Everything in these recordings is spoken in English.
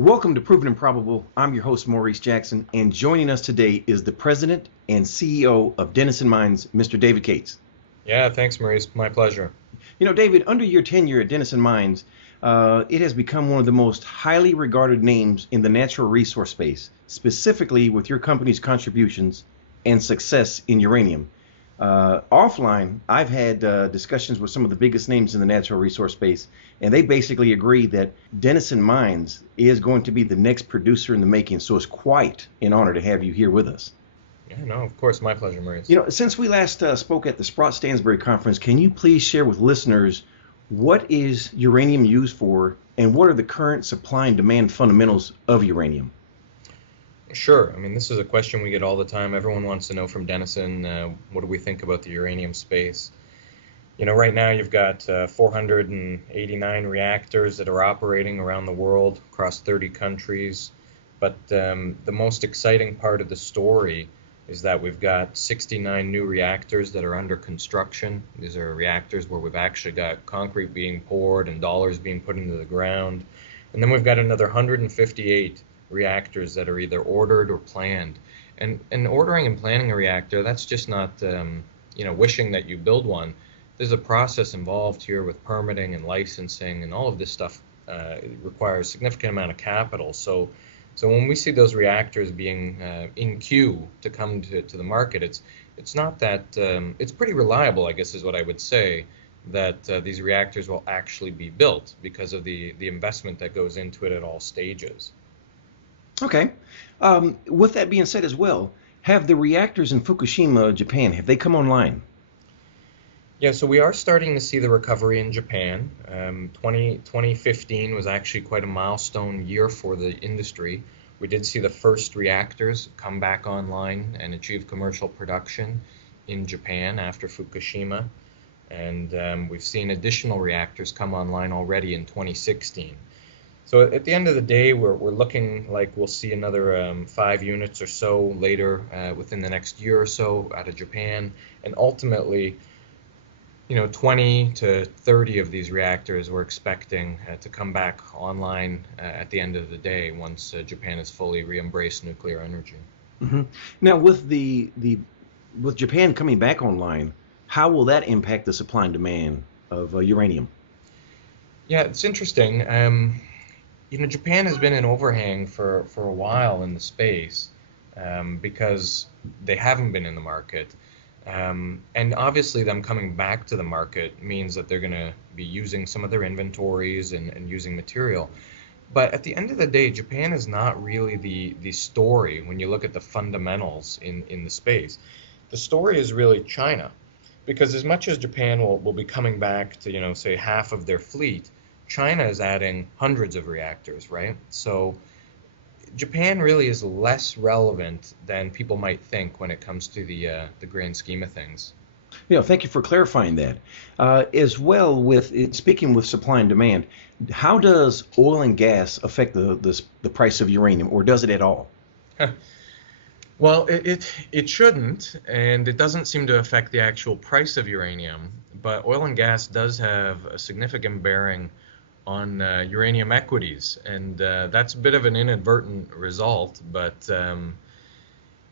Welcome to Proven and Probable. I'm your host, Maurice Jackson, and joining us today is the President and CEO of Denison Mines, Mr. David Cates. Yeah, thanks, Maurice. My pleasure. You know, David, under your tenure at Denison Mines, it has become one of the most highly regarded names in the natural resource space, specifically with your company's contributions and success in uranium. Offline, I've had discussions with some of the biggest names in the natural resource space, and they basically agree that Denison Mines is going to be the next producer in the making. So it's quite an honor to have you here with us. Yeah, no, of course, my pleasure, Maurice. You know, since we last spoke at the Sprott-Stansberry conference, can you please share with listeners what is uranium used for, and what are the current supply and demand fundamentals of uranium? Sure. I mean, this is a question we get all the time. Everyone wants to know from Denison, what do we think about the uranium space? You know, right now you've got 489 reactors that are operating around the world across 30 countries. But the most exciting part of the story is that we've got 69 new reactors that are under construction. These are reactors where we've actually got concrete being poured and dollars being put into the ground. And then we've got another 158 reactors that are either ordered or planned. And ordering and planning a reactor, that's just not wishing that you build one. There's a process involved here with permitting and licensing, and all of this stuff requires a significant amount of capital. So when we see those reactors being in queue to come to the market, it's not that it's pretty reliable, I guess is what I would say, that these reactors will actually be built because of the investment that goes into it at all stages. Okay. With that being said as well, have the reactors in Fukushima, Japan, have they come online? Yeah, so we are starting to see the recovery in Japan. 2015 was actually quite a milestone year for the industry. We did see the first reactors come back online and achieve commercial production in Japan after Fukushima. And we've seen additional reactors come online already in 2016. So at the end of the day, we're looking like we'll see another 5 units or so later within the next year or so out of Japan. And ultimately, 20 to 30 of these reactors we're expecting to come back online at the end of the day once Japan has fully re-embraced nuclear energy. Mm-hmm. Now, with with Japan coming back online, how will that impact the supply and demand of uranium? Yeah, it's interesting. Japan has been an overhang for a while in the space because they haven't been in the market. And obviously them coming back to the market means that they're going to be using some of their inventories and using material. But at the end of the day, Japan is not really the story when you look at the fundamentals in the space. The story is really China. Because as much as Japan will be coming back to, say half of their fleet, China is adding hundreds of reactors, right? So Japan really is less relevant than people might think when it comes to the grand scheme of things. Thank you for clarifying that. As well, with speaking with supply and demand, how does oil and gas affect the price of uranium, or does it at all? Well, it shouldn't, and it doesn't seem to affect the actual price of uranium, but oil and gas does have a significant bearing on uranium equities, and that's a bit of an inadvertent result, but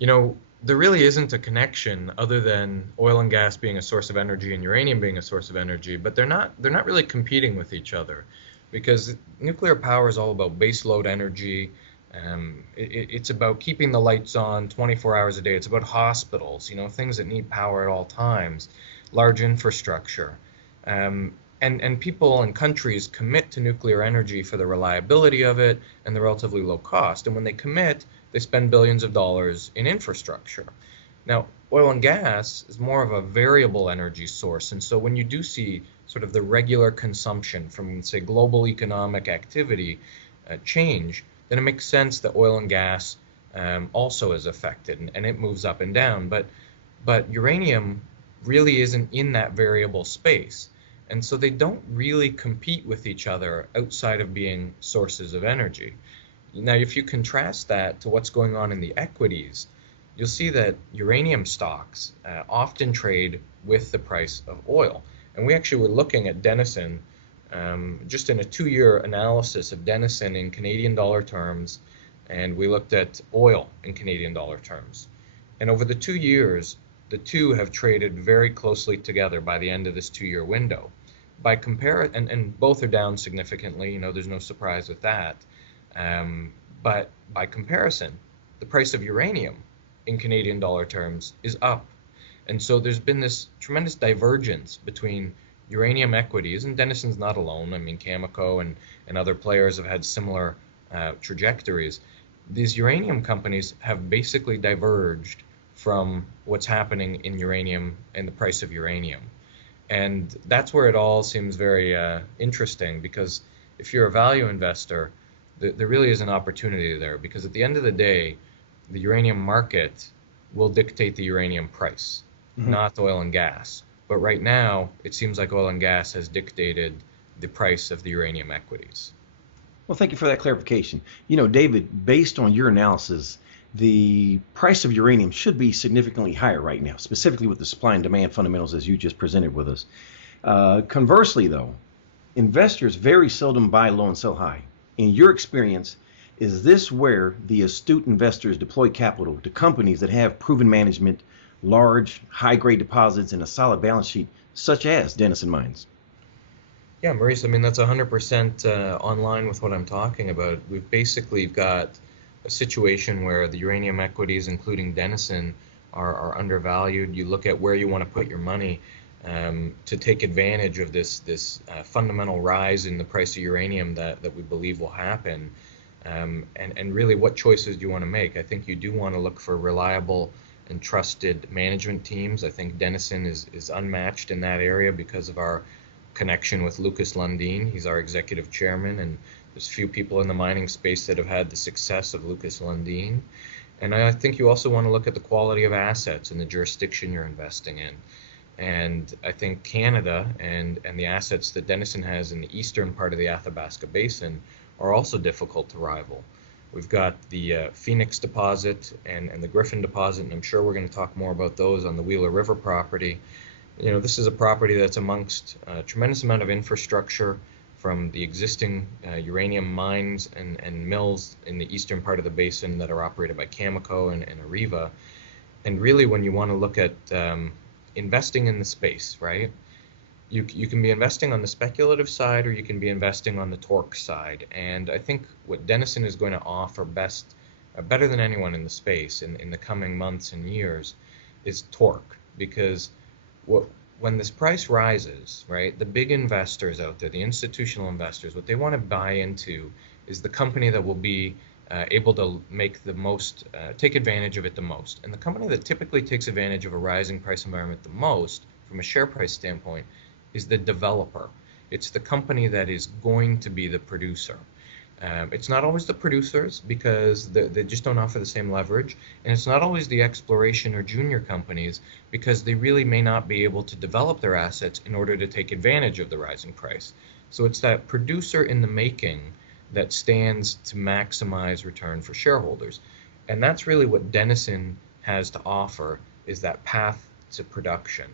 there really isn't a connection other than oil and gas being a source of energy and uranium being a source of energy, but they're not really competing with each other, because nuclear power is all about baseload energy. It's about keeping the lights on 24 hours a day. It's about hospitals, things that need power at all times, large infrastructure. And people and countries commit to nuclear energy for the reliability of it and the relatively low cost. And when they commit, they spend billions of dollars in infrastructure. Now, oil and gas is more of a variable energy source. And so when you do see sort of the regular consumption from, say, global economic activity change, then it makes sense that oil and gas also is affected, and it moves up and down. But uranium really isn't in that variable space. And so they don't really compete with each other outside of being sources of energy. Now, if you contrast that to what's going on in the equities, you'll see that uranium stocks often trade with the price of oil. And we actually were looking at Denison just in a 2-year analysis of Denison in Canadian dollar terms, and we looked at oil in Canadian dollar terms. And over the 2 years, the two have traded very closely together by the end of this 2-year window. And both are down significantly, there's no surprise with that. But by comparison, the price of uranium in Canadian dollar terms is up. And so there's been this tremendous divergence between uranium equities, and Denison's not alone. I mean, Cameco and other players have had similar trajectories. These uranium companies have basically diverged from what's happening in uranium and the price of uranium. And that's where it all seems very interesting, because if you're a value investor, there really is an opportunity there, because at the end of the day, the uranium market will dictate the uranium price, not oil and gas. But right now, it seems like oil and gas has dictated the price of the uranium equities. Well, thank you for that clarification. David, based on your analysis, the price of uranium should be significantly higher right now, specifically with the supply and demand fundamentals as you just presented with us. Conversely, though, investors very seldom buy low and sell high. In your experience, is this where the astute investors deploy capital to companies that have proven management, large, high-grade deposits, and a solid balance sheet, such as Denison Mines? Yeah, Maurice, I mean, that's 100% online with what I'm talking about. We've basically got a situation where the uranium equities, including Denison, are undervalued. You look at where you want to put your money to take advantage of this fundamental rise in the price of uranium that we believe will happen. And really, what choices do you want to make? I think you do want to look for reliable and trusted management teams. I think Denison is unmatched in that area because of our connection with Lucas Lundin. He's our executive chairman, and there's few people in the mining space that have had the success of Lucas Lundin. And I think you also want to look at the quality of assets and the jurisdiction you're investing in. And I think Canada and the assets that Denison has in the eastern part of the Athabasca Basin are also difficult to rival. We've got the Phoenix deposit and the Griffin deposit, and I'm sure we're going to talk more about those on the Wheeler River property. This is a property that's amongst a tremendous amount of infrastructure from the existing uranium mines and mills in the eastern part of the basin that are operated by Cameco and Areva. And really, when you want to look at investing in the space, right? You can be investing on the speculative side, or you can be investing on the torque side. And I think what Denison is going to offer better than anyone in the space in the coming months and years is torque. Because when this price rises, right, the big investors out there, the institutional investors, what they want to buy into is the company that will be able to make the most, take advantage of it the most. And the company that typically takes advantage of a rising price environment the most, from a share price standpoint, is the developer. It's the company that is going to be the producer. It's not always the producers, because they just don't offer the same leverage, and it's not always the exploration or junior companies, because they really may not be able to develop their assets in order to take advantage of the rising price. So it's that producer in the making that stands to maximize return for shareholders. And that's really what Denison has to offer, is that path to production.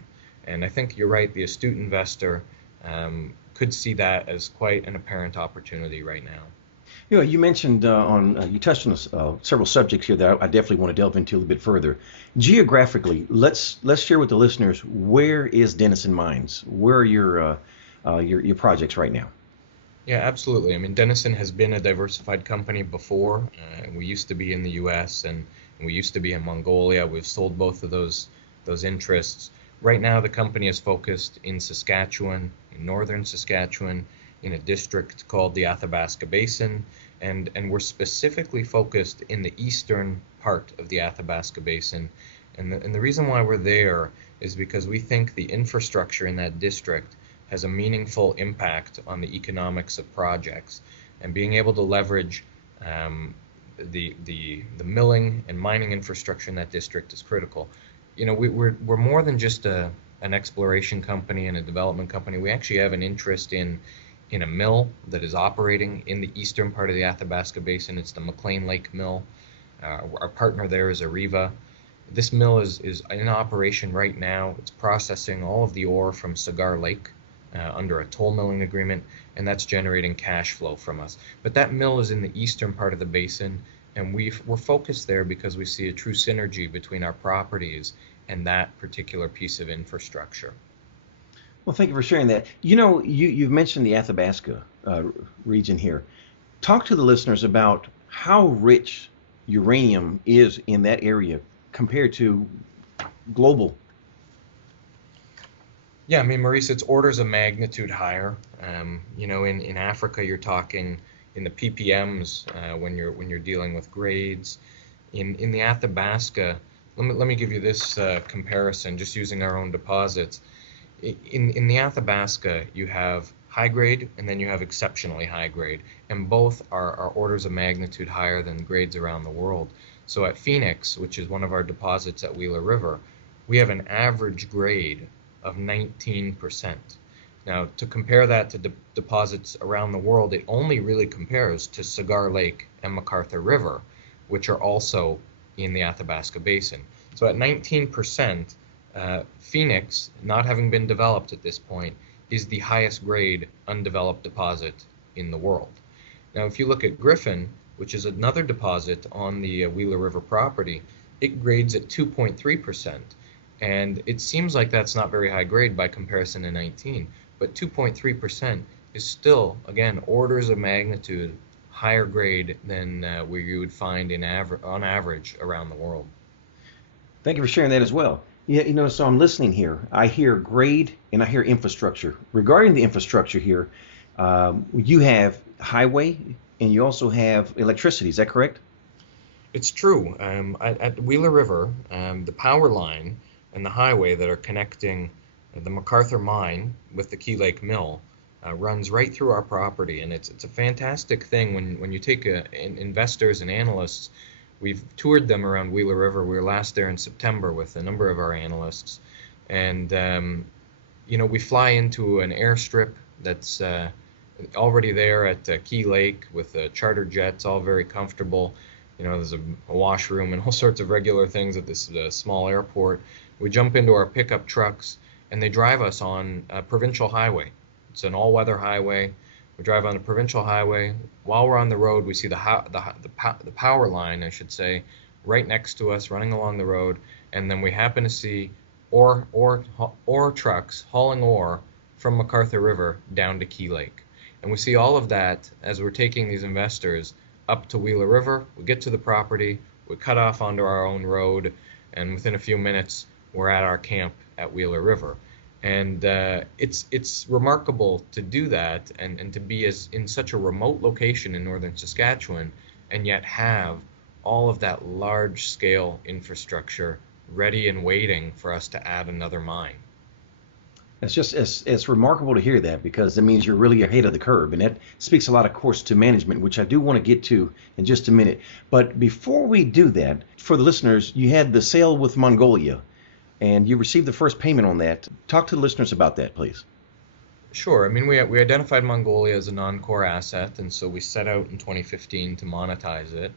And I think you're right, the astute investor could see that as quite an apparent opportunity right now. You mentioned you touched on several subjects here that I definitely want to delve into a little bit further. Geographically, let's share with the listeners, where is Denison Mines? Where are your projects right now? Yeah, absolutely. I mean, Denison has been a diversified company before. We used to be in the U.S. and we used to be in Mongolia. We've sold both of those interests. Right now, the company is focused in Saskatchewan, in northern Saskatchewan, in a district called the Athabasca Basin, and we're specifically focused in the eastern part of the Athabasca Basin. And the reason why we're there is because we think the infrastructure in that district has a meaningful impact on the economics of projects, and being able to leverage the milling and mining infrastructure in that district is critical. We're more than just an exploration company and a development company. We actually have an interest in a mill that is operating in the eastern part of the Athabasca Basin. It's the McLean Lake Mill. Our partner there is Areva. This mill is in operation right now. It's processing all of the ore from Cigar Lake, under a toll milling agreement, and that's generating cash flow from us. But that mill is in the eastern part of the basin, and we're focused there because we see a true synergy between our properties and that particular piece of infrastructure. Well, thank you for sharing that. You've mentioned the Athabasca region here. Talk to the listeners about how rich uranium is in that area compared to global. Yeah, I mean, Maurice, it's orders of magnitude higher. In Africa, you're talking in the ppms when you're dealing with grades. In the Athabasca, let me give you this comparison, just using our own deposits. In the Athabasca, you have high grade and then you have exceptionally high grade, and both are orders of magnitude higher than grades around the world. So at Phoenix, which is one of our deposits at Wheeler River, we have an average grade of 19%. Now, to compare that to deposits around the world, it only really compares to Cigar Lake and McArthur River, which are also in the Athabasca Basin. So at 19%, Phoenix, not having been developed at this point, is the highest grade undeveloped deposit in the world. Now, if you look at Griffin, which is another deposit on the Wheeler River property, it grades at 2.3%. And it seems like that's not very high grade by comparison to 19, but 2.3% is still, again, orders of magnitude higher grade than where you would find on average around the world. Thank you for sharing that as well. Yeah, so I'm listening here. I hear grade and I hear infrastructure. Regarding the infrastructure here, you have highway and you also have electricity. Is that correct? It's true. At Wheeler River, the power line and the highway that are connecting the McArthur mine with the Key Lake mill runs right through our property, and it's a fantastic thing when you take investors and analysts. We've toured them around Wheeler River. We were last there in September with a number of our analysts, and we fly into an airstrip that's already there at Key Lake with charter jets, all very comfortable. There's a washroom and all sorts of regular things at this small airport. We jump into our pickup trucks, and they drive us on a provincial highway. It's an all-weather highway. We drive on a provincial highway. While we're on the road, we see the power line, I should say, right next to us, running along the road. And then we happen to see ore trucks hauling ore from McArthur River down to Key Lake. And we see all of that as we're taking these investors up to Wheeler River. We get to the property, we cut off onto our own road, and within a few minutes, we're at our camp at Wheeler River. And it's remarkable to do that and to be in such a remote location in northern Saskatchewan and yet have all of that large-scale infrastructure ready and waiting for us to add another mine. It's remarkable to hear that, because it means you're really ahead of the curve, and that speaks a lot, of course, to management, which I do want to get to in just a minute. But before we do that, for the listeners, you had the sale with Mongolia, and you received the first payment on that. Talk to the listeners about that, please. Sure. I mean, we identified Mongolia as a non-core asset, and so we set out in 2015 to monetize it.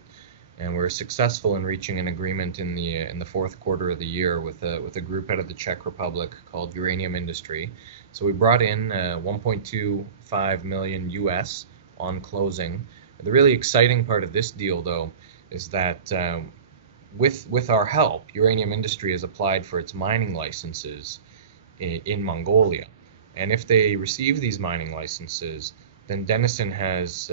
And we were successful in reaching an agreement in the fourth quarter of the year with a group out of the Czech Republic called Uranium Industry. So we brought in 1.25 million US on closing. The really exciting part of this deal, though, is that with our help, Uranium Industry has applied for its mining licenses in Mongolia. And if they receive these mining licenses, then Denison has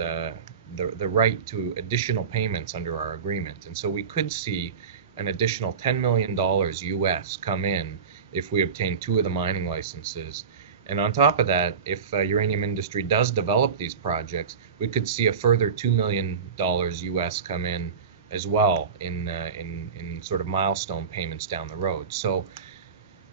the right to additional payments under our agreement. And so we could see an additional $10 million US come in if we obtain 2 of the mining licenses. And on top of that, if Uranium Industry does develop these projects, we could see a further $2 million US come in as well in sort of milestone payments down the road. So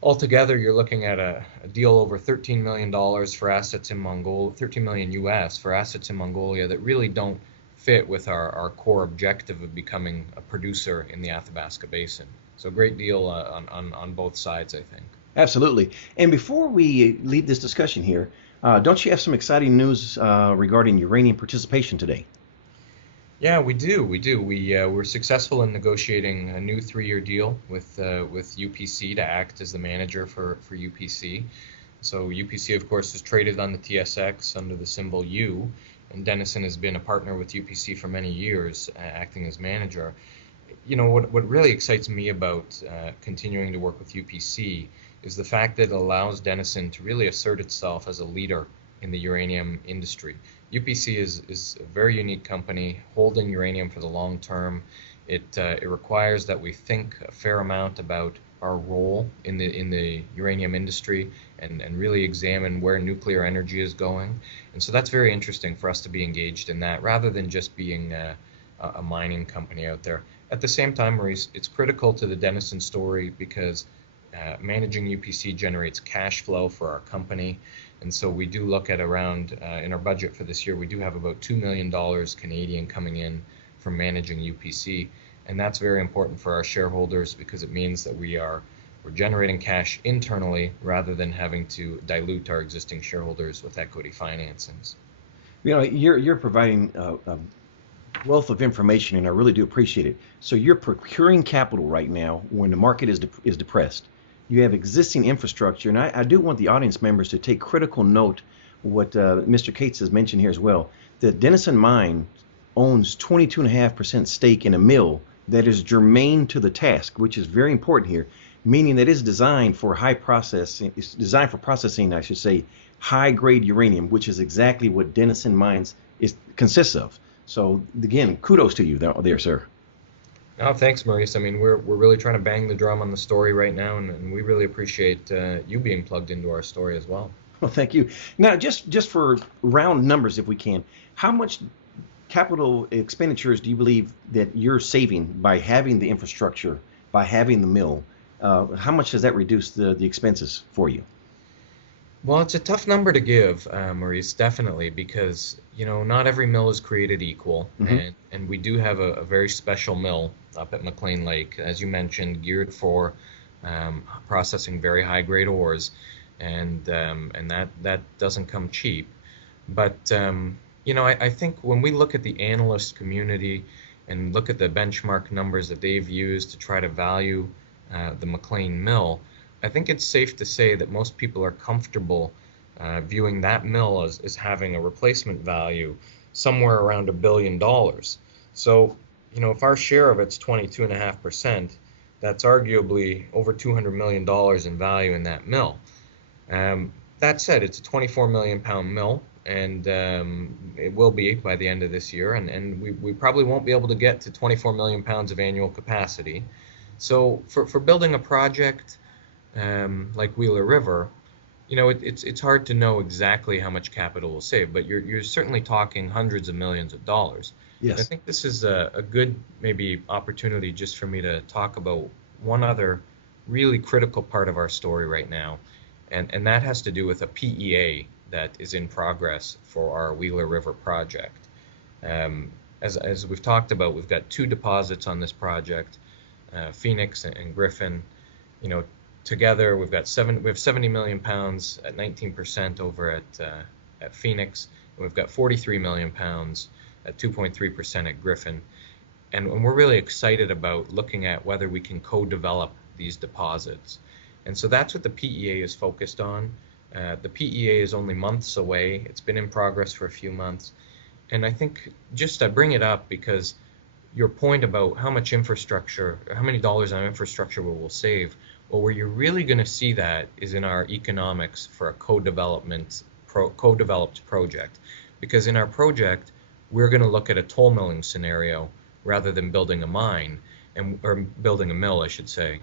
altogether, you're looking at a deal over $13 million for assets in Mongolia, $13 million US for assets in Mongolia that really don't fit with our core objective of becoming a producer in the Athabasca Basin. So a great deal on both sides, I think. Absolutely. And before we leave this discussion here, don't you have some exciting news regarding uranium participation today? Yeah, we do. We were successful in negotiating a new 3-year deal with UPC to act as the manager for UPC. So UPC, of course, is traded on the TSX under the symbol U, and Denison has been a partner with UPC for many years, acting as manager. What really excites me about continuing to work with UPC is the fact that it allows Denison to really assert itself as a leader in the uranium industry. UPC is a very unique company, holding uranium for the long term. It requires that we think a fair amount about our role in the uranium industry and really examine where nuclear energy is going. And so that's very interesting for us to be engaged in that rather than just being a mining company out there. At the same time, Maurice, it's critical to the Denison story because managing UPC generates cash flow for our company. And so we do look at around, in our budget for this year, we do have about $2 million Canadian coming in from managing UPC. And that's very important for our shareholders because it means that we're generating cash internally rather than having to dilute our existing shareholders with equity financings. You're providing a wealth of information, and I really do appreciate it. So you're procuring capital right now when the market is depressed. You have existing infrastructure, and I do want the audience members to take critical note of what Mr. Cates has mentioned here as well, that Denison Mine owns 22.5% stake in a mill that is germane to the task, which is very important here, meaning that it's designed for processing, I should say, high-grade uranium, which is exactly what Denison Mines consists of. So again, kudos to you there, sir. Oh, thanks, Maurice. I mean, we're really trying to bang the drum on the story right now, and we really appreciate you being plugged into our story as well. Well, thank you. Now, just for round numbers, if we can, how much capital expenditures do you believe that you're saving by having the infrastructure, by having the mill? How much does that reduce the expenses for you? Well, it's a tough number to give, Maurice, definitely, because not every mill is created equal, and we do have a very special mill up at McLean Lake, as you mentioned, geared for processing very high-grade ores, and that doesn't come cheap. But I think when we look at the analyst community and look at the benchmark numbers that they've used to try to value the McLean mill, I think it's safe to say that most people are comfortable viewing that mill as having a replacement value somewhere around $1 billion. So, if our share of it's 22.5%, that's arguably over $200 million in value in that mill. That said, it's a 24 million pound mill, and it will be by the end of this year, and we probably won't be able to get to 24 million pounds of annual capacity. So for building a project like Wheeler River, it's hard to know exactly how much capital will save, but you're certainly talking hundreds of millions of dollars. Yes. I think this is a good maybe opportunity just for me to talk about one other really critical part of our story right now, and that has to do with a PEA that is in progress for our Wheeler River project. As we've talked about, we've got two deposits on this project, Phoenix and Griffin. Together we have 70 million pounds at 19% over at Phoenix, and we've got 43 million pounds at 2.3% at Griffin. And we're really excited about looking at whether we can co-develop these deposits. And so that's what the PEA is focused on. The PEA is only months away. It's been in progress for a few months. And I think just I bring it up because your point about how much infrastructure, how many dollars on infrastructure we'll save, well, where you're really going to see that is in our economics for a co-developed project. Because in our project, we're going to look at a toll milling scenario rather than building a mine, or building a mill, I should say.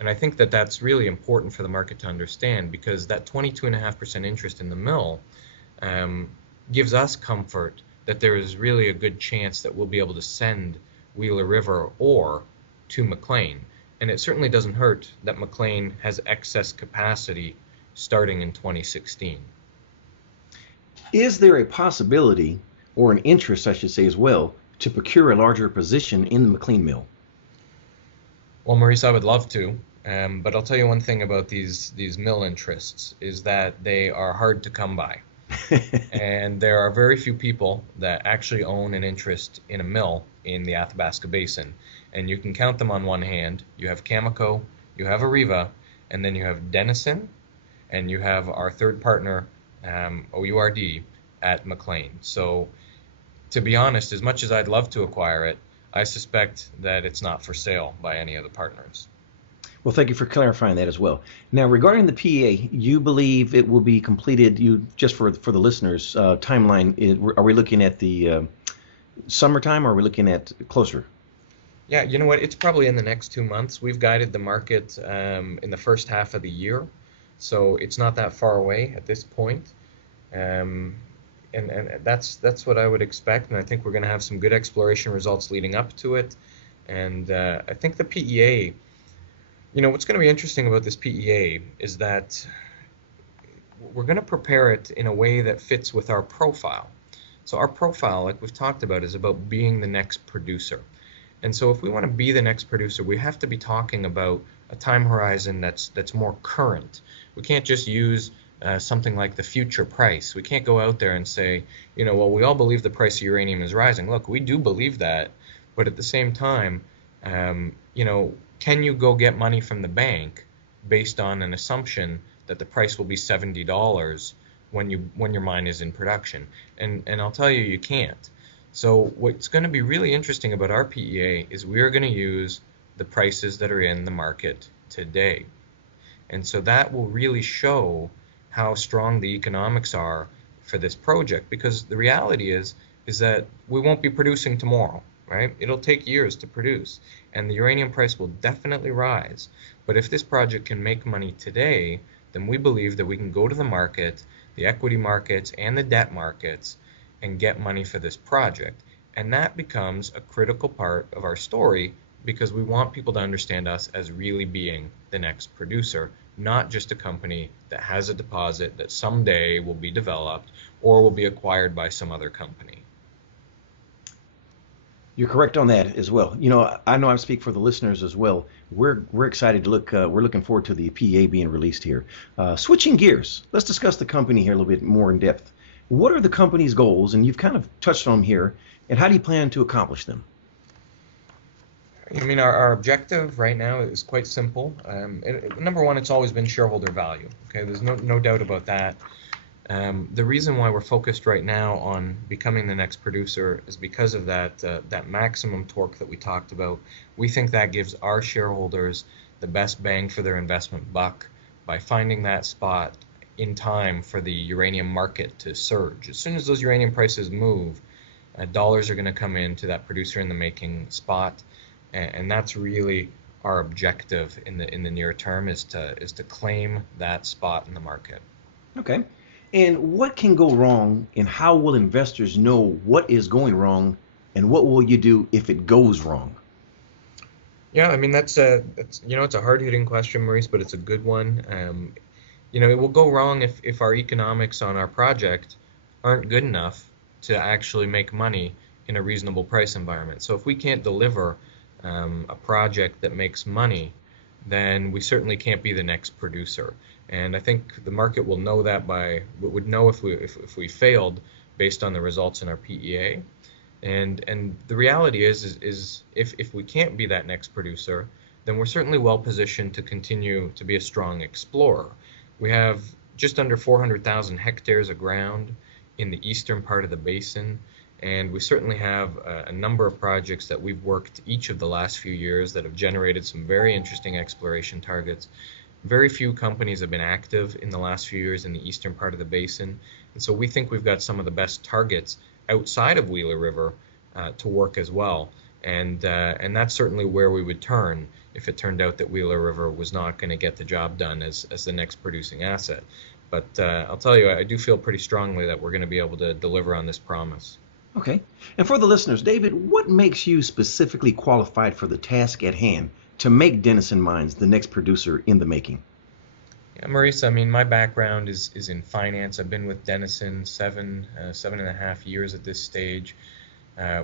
And I think that that's really important for the market to understand, because that 22.5% interest in the mill gives us comfort that there is really a good chance that we'll be able to send Wheeler River ore to McLean. And it certainly doesn't hurt that McLean has excess capacity starting in 2016. Is there a possibility, or an interest, I should say as well, to procure a larger position in the McLean mill? Well, Maurice, I would love to, but I'll tell you one thing about these mill interests is that they are hard to come by. And there are very few people that actually own an interest in a mill in the Athabasca Basin. And you can count them on one hand. You have Cameco, you have Areva, and then you have Denison, and you have our third partner, OURD, at McLean. So to be honest, as much as I'd love to acquire it, I suspect that it's not for sale by any of the partners. Well, thank you for clarifying that as well. Now, regarding the PEA, you believe it will be completed, just for the listeners, timeline, are we looking at the summertime, or are we looking at closer? Yeah, you know what? It's probably in the next 2 months. We've guided the market in the first half of the year, so it's not that far away at this point. Um, and that's what I would expect, and I think we're going to have some good exploration results leading up to it. And I think the PEA, what's going to be interesting about this PEA is that we're going to prepare it in a way that fits with our profile. So our profile, like we've talked about, is about being the next producer. And so if we want to be the next producer, we have to be talking about a time horizon that's more current. We can't just use something like the future price. We can't go out there and say, well, we all believe the price of uranium is rising. Look, we do believe that, but at the same time, can you go get money from the bank based on an assumption that the price will be $70 when your mine is in production? And I'll tell you, you can't. So what's going to be really interesting about our PEA is we are going to use the prices that are in the market today. And so that will really show how strong the economics are for this project, because the reality is that we won't be producing tomorrow, right? It'll take years to produce, and the uranium price will definitely rise. But if this project can make money today, then we believe that we can go to the market, the equity markets and the debt markets, and get money for this project. And that becomes a critical part of our story, because we want people to understand us as really being the next producer, not just a company that has a deposit that someday will be developed or will be acquired by some other company. You're correct on that as well. I know I speak for the listeners as well. We're excited to look. We're looking forward to the PEA being released here. Switching gears, let's discuss the company here a little bit more in depth. What are the company's goals, and you've kind of touched on them here, and how do you plan to accomplish them? Our objective right now is quite simple. Number one, it's always been shareholder value. Okay, there's no doubt about that. The reason why we're focused right now on becoming the next producer is because of that maximum torque that we talked about. We think that gives our shareholders the best bang for their investment buck by finding that spot in time for the uranium market to surge. As soon as those uranium prices move, dollars are going to come into that producer in the making spot, and that's really our objective in the near term, is to claim that spot in the market. Okay. And what can go wrong, and how will investors know what is going wrong, and what will you do if it goes wrong? Yeah, it's a hard-hitting question, Maurice, but it's a good one. It will go wrong if our economics on our project aren't good enough to actually make money in a reasonable price environment. So if we can't deliver a project that makes money, then we certainly can't be the next producer. And I think the market will know that would know if we failed based on the results in our PEA. And the reality is if we can't be that next producer, then we're certainly well positioned to continue to be a strong explorer. We have just under 400,000 hectares of ground in the eastern part of the basin, and we certainly have a number of projects that we've worked each of the last few years that have generated some very interesting exploration targets. Very few companies have been active in the last few years in the eastern part of the basin, and so we think we've got some of the best targets outside of Wheeler River to work as well. And that's certainly where we would turn if it turned out that Wheeler River was not going to get the job done as the next producing asset. But I'll tell you, I do feel pretty strongly that we're going to be able to deliver on this promise. Okay. And for the listeners, David, what makes you specifically qualified for the task at hand to make Denison Mines the next producer in the making? Yeah, Maurice, my background is in finance. I've been with Denison 7.5 years at this stage.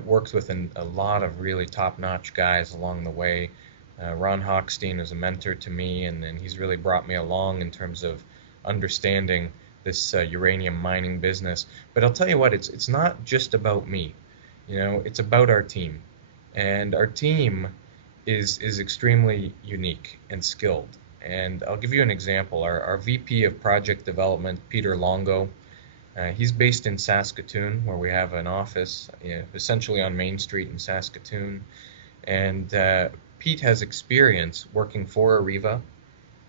Worked with a lot of really top-notch guys along the way. Ron Hochstein is a mentor to me, and he's really brought me along in terms of understanding this uranium mining business. But I'll tell you what, it's not just about me. It's about our team. And our team is extremely unique and skilled. And I'll give you an example. Our VP of Project Development, Peter Longo, he's based in Saskatoon, where we have an office, essentially on Main Street in Saskatoon. And Pete has experience working for Areva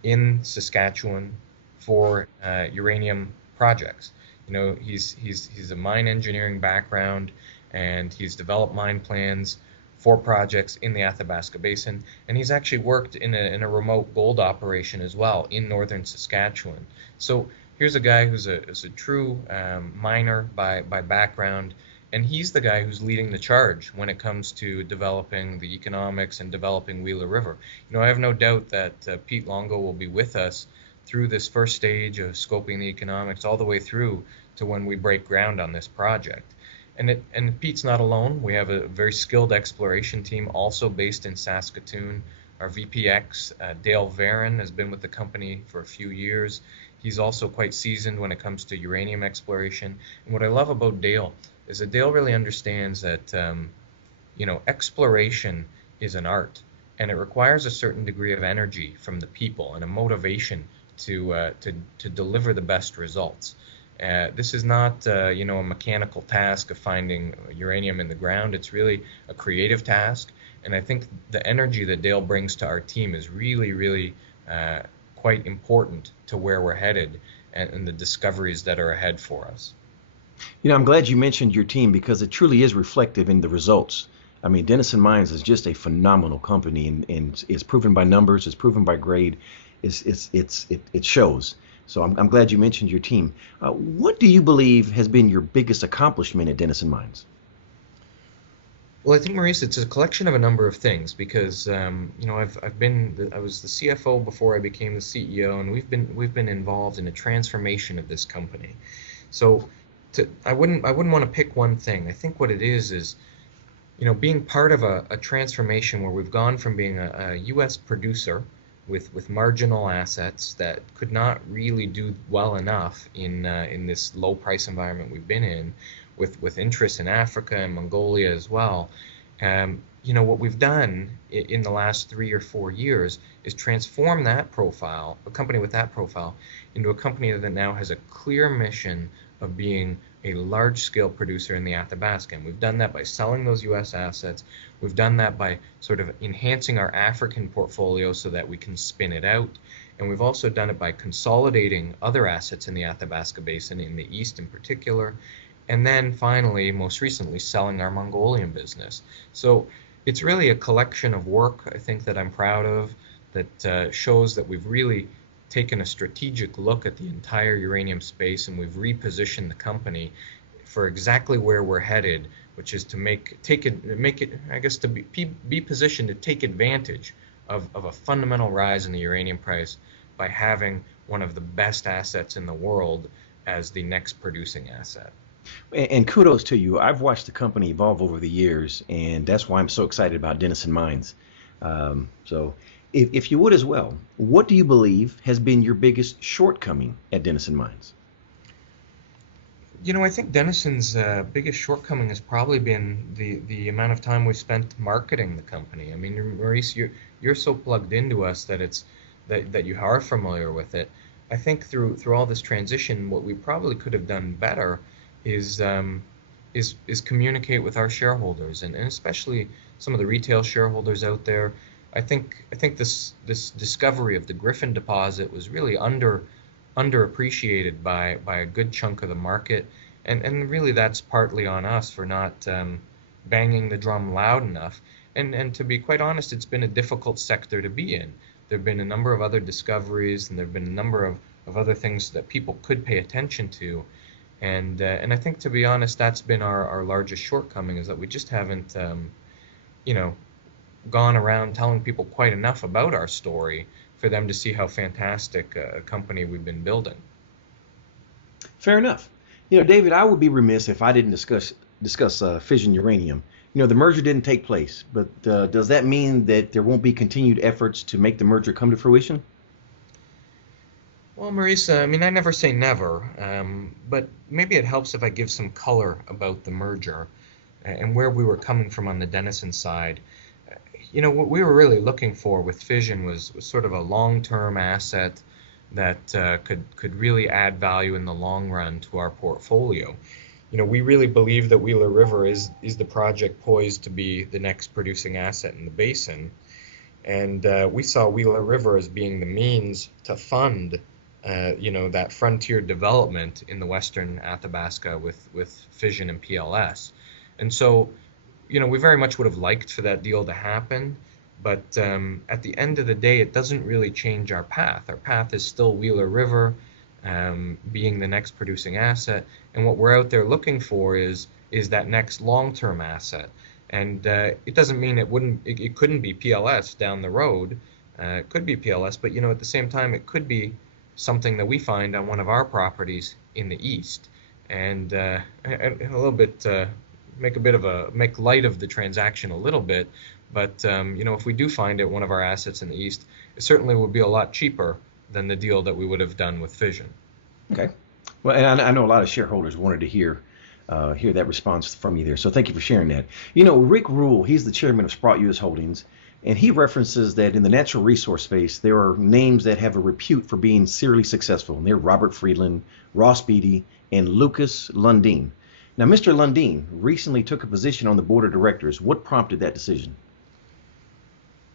in Saskatchewan for uranium projects. He's a mine engineering background, and he's developed mine plans for projects in the Athabasca Basin, and he's actually worked in a remote gold operation as well in northern Saskatchewan. So here's a guy who's a true miner by background, and he's the guy who's leading the charge when it comes to developing the economics and developing Wheeler River. I have no doubt that Pete Longo will be with us through this first stage of scoping the economics all the way through to when we break ground on this project. And Pete's not alone. We have a very skilled exploration team also based in Saskatoon. Our VPX, Dale Varon, has been with the company for a few years. He's also quite seasoned when it comes to uranium exploration. And what I love about Dale is that Dale really understands that exploration is an art, and it requires a certain degree of energy from the people and a motivation to deliver the best results. This is not a mechanical task of finding uranium in the ground. It's really a creative task, and I think the energy that Dale brings to our team is really, really quite important to where we're headed and the discoveries that are ahead for us. I'm glad you mentioned your team because it truly is reflective in the results. I mean, Denison Mines is just a phenomenal company, and it's proven by numbers, it's proven by grade, it shows. So I'm glad you mentioned your team. What do you believe has been your biggest accomplishment at Denison Mines? Well, I think, Maurice, it's a collection of a number of things because I was the CFO before I became the CEO, and we've been involved in a transformation of this company. So I wouldn't want to pick one thing. I think what it is being part of a transformation where we've gone from being a U.S. producer with marginal assets that could not really do well enough in this low price environment we've been in, with interests in Africa and Mongolia as well. What we've done in the last 3 or 4 years is transform that profile, a company with that profile, into a company that now has a clear mission of being a large-scale producer in the Athabasca. And we've done that by selling those U.S. assets. We've done that by sort of enhancing our African portfolio so that we can spin it out. And we've also done it by consolidating other assets in the Athabasca Basin, in the east in particular. And then finally, most recently, selling our Mongolian business. So it's really a collection of work, I think, that I'm proud of, that shows that we've really taken a strategic look at the entire uranium space, and we've repositioned the company for exactly where we're headed, which is to be positioned to take advantage of a fundamental rise in the uranium price by having one of the best assets in the world as the next producing asset. And kudos to you. I've watched the company evolve over the years, and that's why I'm so excited about Denison Mines. So if you would as well, what do you believe has been your biggest shortcoming at Denison Mines? I think Denison's biggest shortcoming has probably been the amount of time we spent marketing the company. I mean, Maurice, you're so plugged into us that you are familiar with it. I think through all this transition, what we probably could have done better is communicate with our shareholders, and especially some of the retail shareholders out there. I think this discovery of the Griffin deposit was really underappreciated by a good chunk of the market, and really that's partly on us for not banging the drum loud enough. And to be quite honest, it's been a difficult sector to be in. There have been a number of other discoveries, and there have been a number of other things that people could pay attention to. And I think, to be honest, that's been our largest shortcoming, is that we just haven't gone around telling people quite enough about our story for them to see how fantastic a company we've been building. Fair enough. David, I would be remiss if I didn't discuss fission uranium. The merger didn't take place, but does that mean that there won't be continued efforts to make the merger come to fruition? Well, Maurice, I mean, I never say never, but maybe it helps if I give some color about the merger and where we were coming from on the Denison side. what we were really looking for with Fission was sort of a long-term asset that could really add value in the long run to our portfolio. We really believe that Wheeler River is the project poised to be the next producing asset in the basin. And we saw Wheeler River as being the means to fund, that frontier development in the western Athabasca with Fission and PLS. And so, we very much would have liked for that deal to happen, but at the end of the day, it doesn't really change our path. Our path is still Wheeler River being the next producing asset, and what we're out there looking for is that next long-term asset. And it doesn't mean it couldn't be PLS down the road. It could be PLS, but at the same time, it could be something that we find on one of our properties in the east, and a little bit make light of the transaction a little bit. But if we do find it one of our assets in the east, it certainly would be a lot cheaper than the deal that we would have done with Fission. Okay. Well, and I know a lot of shareholders wanted to hear that response from you there. So thank you for sharing that. Rick Rule, he's the chairman of Sprott U.S. Holdings, and he references that in the natural resource space, there are names that have a repute for being serially successful. And they're Robert Friedland, Ross Beatty, and Lucas Lundin. Now, Mr. Lundin recently took a position on the board of directors. What prompted that decision?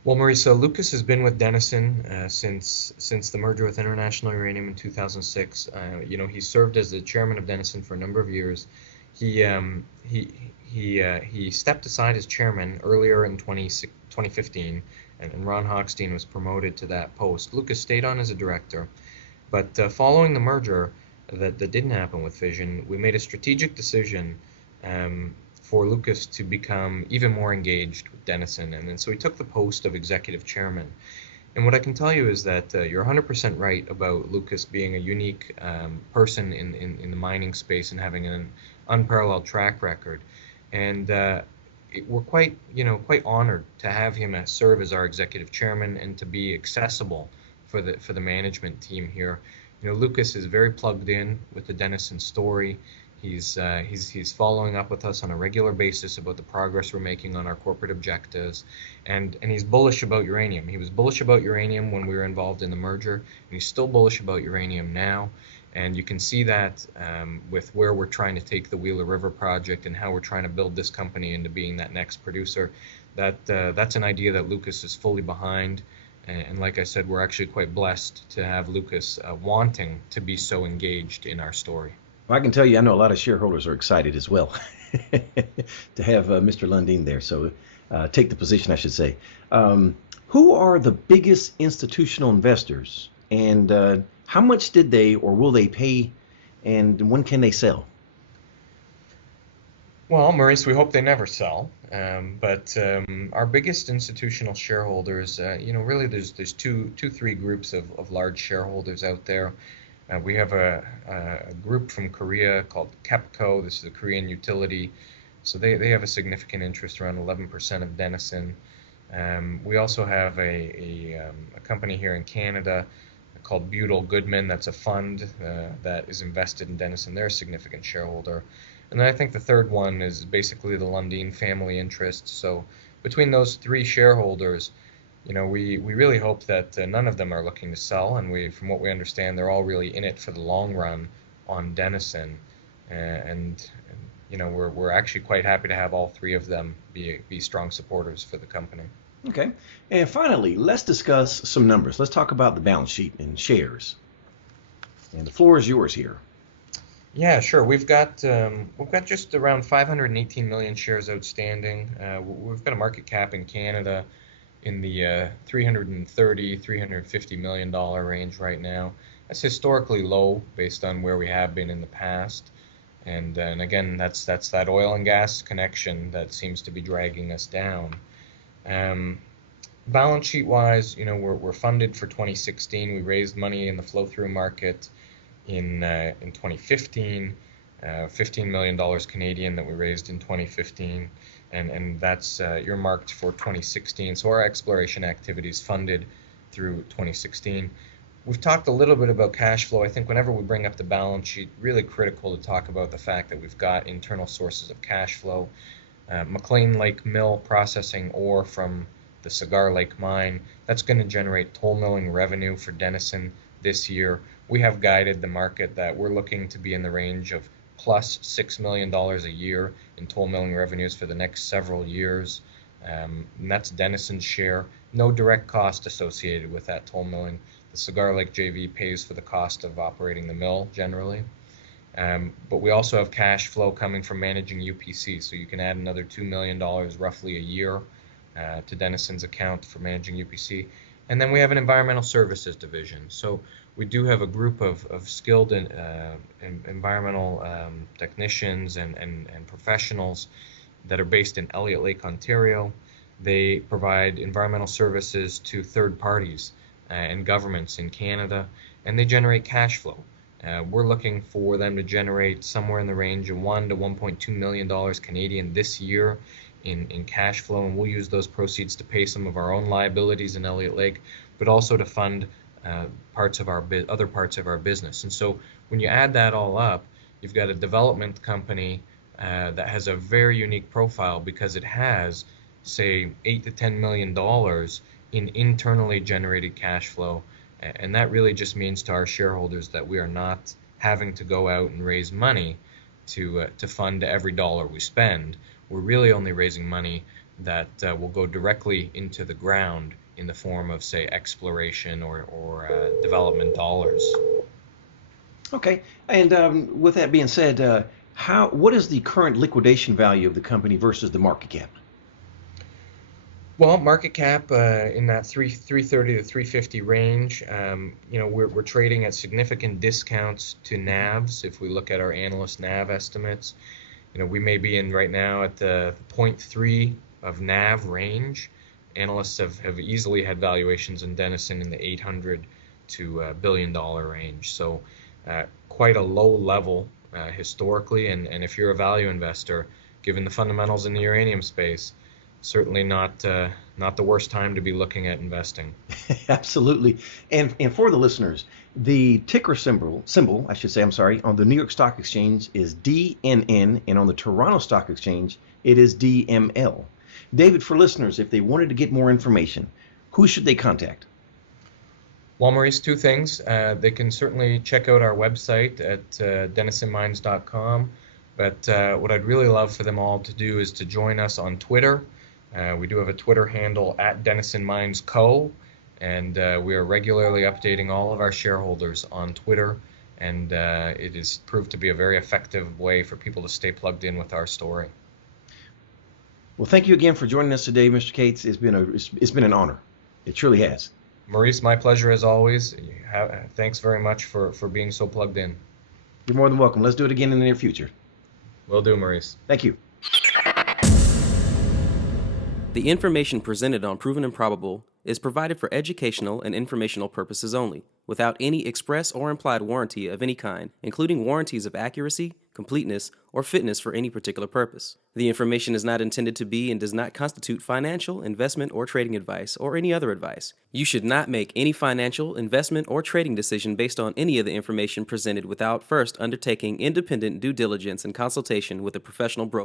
Well, Marisa, Lucas has been with Denison since the merger with International Uranium in 2006. He served as the chairman of Denison for a number of years. He stepped aside as chairman earlier in 2015, and Ron Hochstein was promoted to that post. Lucas stayed on as a director, but following the merger that didn't happen with Fission, we made a strategic decision for Lucas to become even more engaged with Denison, and then so he took the post of executive chairman. And what I can tell you is that you're 100% right about Lucas being a unique person in the mining space and having an unparalleled track record. And we're quite honored to have him serve as our executive chairman and to be accessible for the management team here. Lucas is very plugged in with the Denison story. He's following up with us on a regular basis about the progress we're making on our corporate objectives, and he's bullish about uranium. He was bullish about uranium when we were involved in the merger, and he's still bullish about uranium now. And you can see that with where we're trying to take the Wheeler River project and how we're trying to build this company into being that next producer. That's an idea that Lucas is fully behind. And like I said, we're actually quite blessed to have Lucas wanting to be so engaged in our story. Well, I can tell you, I know a lot of shareholders are excited as well to have Mr. Lundin there. So take the position, I should say. Who are the biggest institutional investors, and how much did they or will they pay, and when can they sell? Well, Maurice, we hope they never sell. But our biggest institutional shareholders, really there's three groups of large shareholders out there. We have a group from Korea called KEPCO. This is a Korean utility. So they have a significant interest, around 11% of Denison. We also have a company here in Canada called Butyl Goodman. That's a fund that is invested in Denison. They're a significant shareholder. And then I think the third one is basically the Lundin family interest. So between those three shareholders, we really hope that none of them are looking to sell, and from what we understand, they're all really in it for the long run on Denison, and we're actually quite happy to have all three of them be strong supporters for the company. Okay, and finally, let's discuss some numbers. Let's talk about the balance sheet and shares, and the floor is yours here. Yeah, sure. We've got just around 518 million shares outstanding. We've got a market cap in Canada in the $350 million range right now. That's historically low based on where we have been in the past. And again, that's that oil and gas connection that seems to be dragging us down. Balance sheet wise, we're funded for 2016. We raised money in the flow-through market in 2015, $15 million Canadian that we raised in 2015. And that's earmarked for 2016. So our exploration activities funded through 2016. We've talked a little bit about cash flow. I think whenever we bring up the balance sheet, really critical to talk about the fact that we've got internal sources of cash flow. McLean Lake Mill processing ore from the Cigar Lake mine. That's going to generate toll milling revenue for Denison this year. We have guided the market that we're looking to be in the range of plus $6 million a year in toll milling revenues for the next several years. And that's Denison's share. No direct cost associated with that toll milling. The Cigar Lake JV pays for the cost of operating the mill generally. But we also have cash flow coming from managing UPC, so you can add another $2 million roughly a year to Denison's account for managing UPC. And then we have an environmental services division. So we do have a group of skilled environmental technicians and professionals that are based in Elliott Lake, Ontario. They provide environmental services to third parties and governments in Canada, and they generate cash flow. We're looking for them to generate somewhere in the range of $1 to $1.2 million Canadian this year in cash flow, and we'll use those proceeds to pay some of our own liabilities in Elliott Lake, but also to fund other parts of our business. And so when you add that all up, you've got a development company that has a very unique profile because it has, say, $8 to $10 million in internally generated cash flow. And that really just means to our shareholders that we are not having to go out and raise money to fund every dollar we spend. We're really only raising money that will go directly into the ground in the form of, say, exploration or development dollars. Okay, and with that being said, what is the current liquidation value of the company versus the market cap? Well, market cap in that 330 to 350 range. We're trading at significant discounts to NAVs. If we look at our analyst NAV estimates, we may be in right now at the 0.3 of NAV range. Analysts have easily had valuations in Denison in the $800 to $1 billion range. So quite a low level historically. And if you're a value investor, given the fundamentals in the uranium space, certainly not the worst time to be looking at investing. Absolutely. And for the listeners, the ticker symbol, I should say, on the New York Stock Exchange is DNN, and on the Toronto Stock Exchange, it is DML. David, for listeners, if they wanted to get more information, who should they contact? Well, Maurice, two things. They can certainly check out our website at denisonmines.com. But what I'd really love for them all to do is to join us on Twitter. We do have a Twitter handle at Denison Mines Co. And we are regularly updating all of our shareholders on Twitter. And it has proved to be a very effective way for people to stay plugged in with our story. Well, thank you again for joining us today, Mr. Cates. It's been an honor. It truly has. Maurice, my pleasure as always. Thanks very much for being so plugged in. You're more than welcome. Let's do it again in the near future. Will do, Maurice. Thank you. The information presented on Proven and Probable is provided for educational and informational purposes only, without any express or implied warranty of any kind, including warranties of accuracy, completeness, or fitness for any particular purpose. The information is not intended to be and does not constitute financial, investment, or trading advice, or any other advice. You should not make any financial, investment, or trading decision based on any of the information presented without first undertaking independent due diligence and consultation with a professional broker.